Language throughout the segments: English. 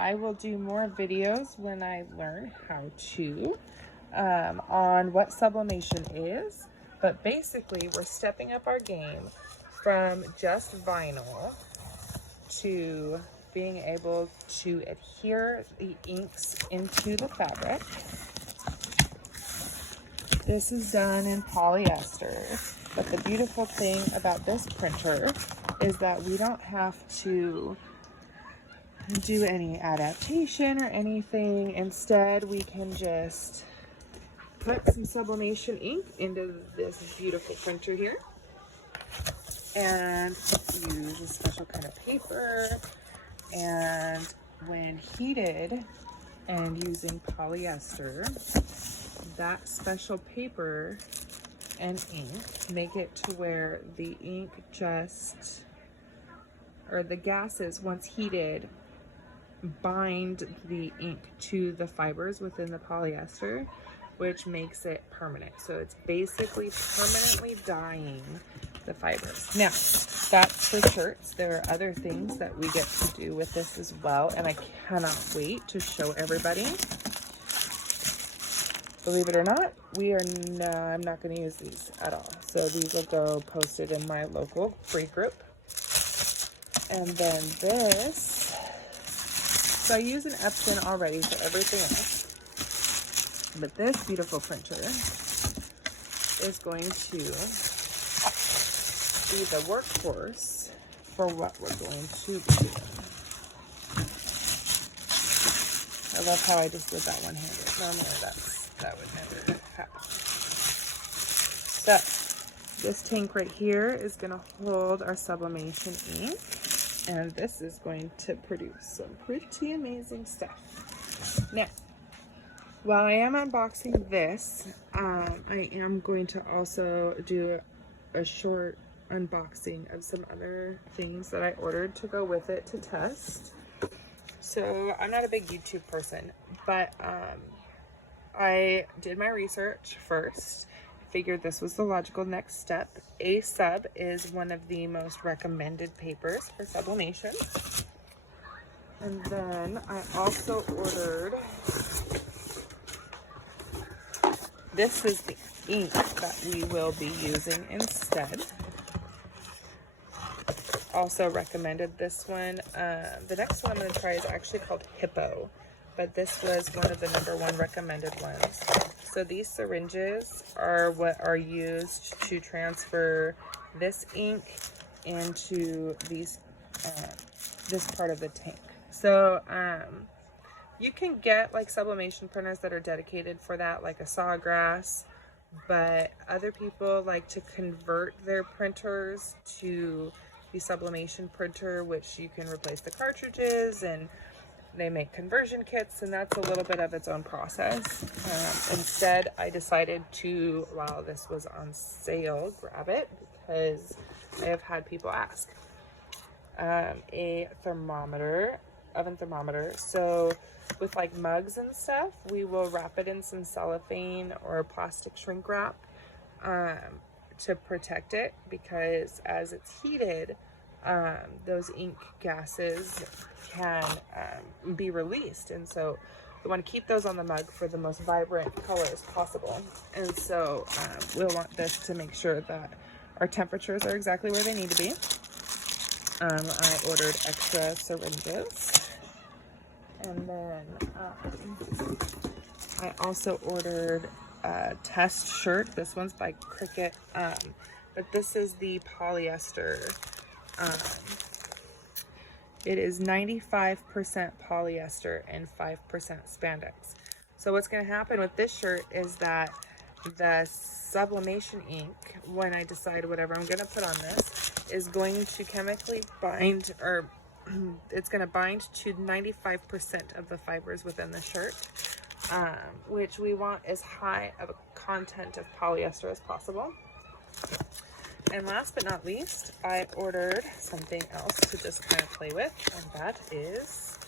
I will do more videos when I learn how to on what sublimation is, but basically we're stepping up our game from just vinyl to being able to adhere the inks into the fabric. This is done in polyester, but the beautiful thing about this printer is that we don't have to do any adaptation or anything. Instead, we can just put some sublimation ink into this beautiful printer here and use a special kind of paper. And when heated and using polyester, that special paper and ink make it to where the ink just, or the gases, once heated, bind the ink to the fibers within the polyester, which makes it permanent. So it's basically permanently dyeing the fibers. Now, that's for shirts. There are other things that we get to do with this as well, and I cannot wait to show everybody. Believe it or not, I'm not going to use these at all. So these will go posted in my local free group. And then this, so I use an Epson already for everything else. But this beautiful printer is going to be the workhorse for what we're going to be doing. I love how I just did that one-handed. Normally that would never happen. So this tank right here is going to hold our sublimation ink, and this is going to produce some pretty amazing stuff. Now, while I am unboxing this, I am going to also do a short unboxing of some other things that I ordered to go with it to test. So I'm not a big YouTube person, but I did my research first, figured this was the logical next step. A sub is one of the most recommended papers for sublimation. And then I also ordered, this is the ink that we will be using instead. Also recommended this one. The next one I'm going to try is actually called Hippo, but this was one of the #1 recommended ones. So these syringes are what are used to transfer this ink into these this part of the tank. So you can get like sublimation printers that are dedicated for that, like a Sawgrass, but other people like to convert their printers to the sublimation printer, which you can replace the cartridges, and they make conversion kits, and that's a little bit of its own process. Instead, I decided to, while this was on sale, grab it because I have had people ask. A thermometer, oven thermometer. So with like mugs and stuff, we will wrap it in some cellophane or plastic shrink wrap to protect it, because as it's heated, those ink gases can be released, and so we want to keep those on the mug for the most vibrant colors possible. And so we'll want this to make sure that our temperatures are exactly where they need to be. I ordered extra syringes, and then I also ordered a test shirt. This one's by Cricut, but this is the polyester. It is 95% polyester and 5% spandex. So what's going to happen with this shirt is that the sublimation ink, when I decide whatever I'm going to put on this, is going to chemically bind, or it's going to bind to 95% of the fibers within the shirt, which we want as high of a content of polyester as possible. And last but not least, I ordered something else to just kind of play with, and that is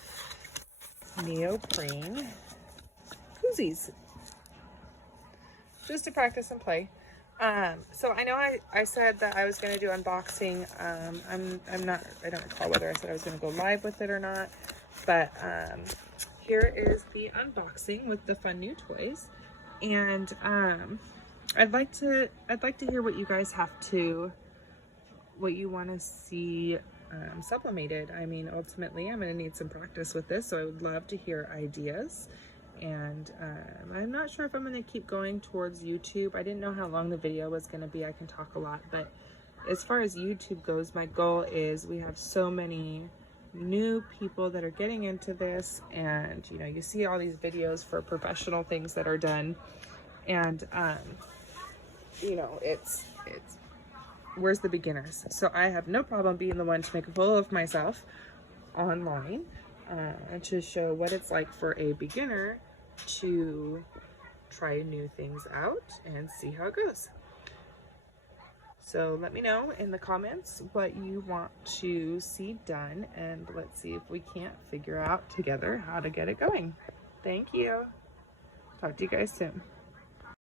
neoprene koozies, just to practice and play. So I know I said that I was going to do unboxing. I don't recall whether I said I was going to go live with it or not, But here is the unboxing with the fun new toys. And I'd like to hear what you guys what you want to see sublimated. I mean, ultimately, I'm going to need some practice with this, so I would love to hear ideas. And I'm not sure if I'm going to keep going towards YouTube. I didn't know how long the video was going to be. I can talk a lot, but as far as YouTube goes, my goal is we have so many new people that are getting into this, and you know, you see all these videos for professional things that are done, and you know, it's where's the beginners? So I have no problem being the one to make a fool of myself online and to show what it's like for a beginner to try new things out and see how it goes. So let me know in the comments what you want to see done, and let's see if we can't figure out together how to get it going. Thank you. Talk to you guys soon.